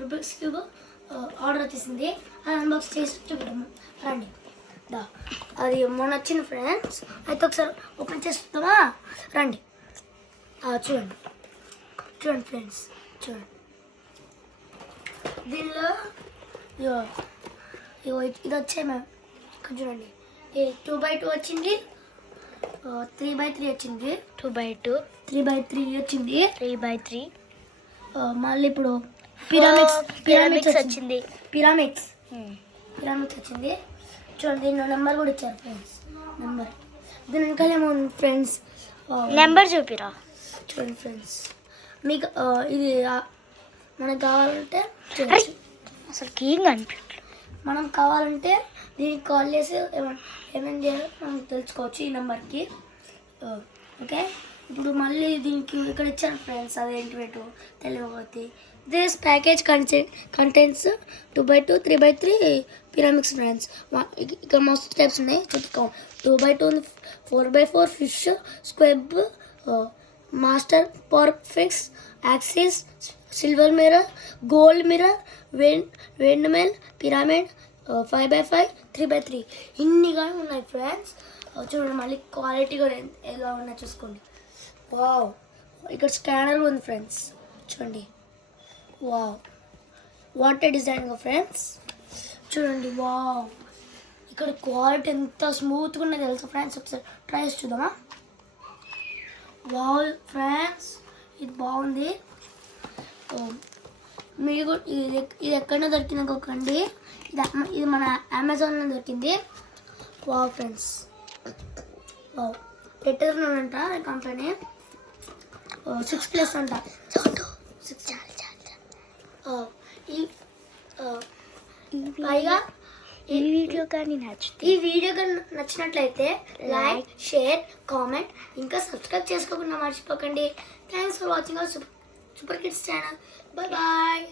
Rubik's cube order వచ్చేసింది. అది unbox చేసి చూద్దాము రండి. అది మొన్న వచ్చింది ఫ్రెండ్స్. అయితే ఒకసారి ఓపెన్ చేస్తామా రండి. చూడండి చూడండి ఫ్రెండ్స్, చూడండి దీనిలో ఇది వచ్చాయి మ్యామ్. ఇక్కడ చూడండి 2x2 వచ్చింది, 3x3 వచ్చింది, 2x2, 3x3 వచ్చింది, 3x3. మళ్ళీ ఇప్పుడు పిరామిడ్స్ వచ్చింది. పిరామిడ్స్ వచ్చింది. చూడండి దీనిలో నెంబర్ కూడా ఇచ్చారు ఫ్రెండ్స్. నెంబర్ దీని వెనకాల ఏమో ఫ్రెండ్స్ నెంబర్ చూపిరా. చూడండి ఫ్రెండ్స్, మీకు ఇది మనకు కావాలంటే చూడచ్చు. అసలు ఏం కనిపించలేదు. మనం కావాలంటే దీనికి కాల్ చేసి ఏమేమి చేయాలో మనం తెలుసుకోవచ్చు ఈ నెంబర్కి. ఓకే, ఇప్పుడు మళ్ళీ దీనికి ఇక్కడ ఇచ్చాను ఫ్రెండ్స్. అదేంటి తెలియకపోతే this package contents 2x2, 3x3 pyramids friends. ఇక్కడ మస్తు టైప్స్ ఉన్నాయి చూసుకో. 2x2, 4x4 fish skewb, master పర్ఫెక్స్, axis, silver mirror, gold mirror, windmill, pyramid, 5x5, 3x3 ఇన్ని కానీ ఉన్నాయి ఫ్రెండ్స్. చూడండి మళ్ళీ క్వాలిటీ కూడా ఎలా ఉన్నాయి చూసుకోండి. వావ్, ఇక్కడ స్కానర్ ఉంది ఫ్రెండ్స్. చూడండి వావ్, వాటర్ డిజైన్ ఫ్రెండ్స్. చూడండి వావ్, ఇక్కడ క్వాలిటీ ఎంత స్మూత్గా ఉన్నది తెలుసా ఫ్రెండ్స్. ఒకసారి ట్రై చేసి చూద్దామా. వావ్ ఫ్రెండ్స్, ఇది బాగుంది. మీరు ఇది ఎక్కడైనా దొరికిన ఒక్కండి. ఇది మన అమెజాన్లో దొరికింది. వావ్ ఫ్రెండ్స్, వావ్ బెటర్ అంట కంపెనీ. 6+ అంట. పైగా ఈ వీడియో కానీ నచ్చినట్లయితే లైక్, షేర్, కామెంట్, ఇంకా సబ్స్క్రైబ్ చేసుకోకుండా మర్చిపోకండి. Thanks for watching our super kids channel. Bye bye.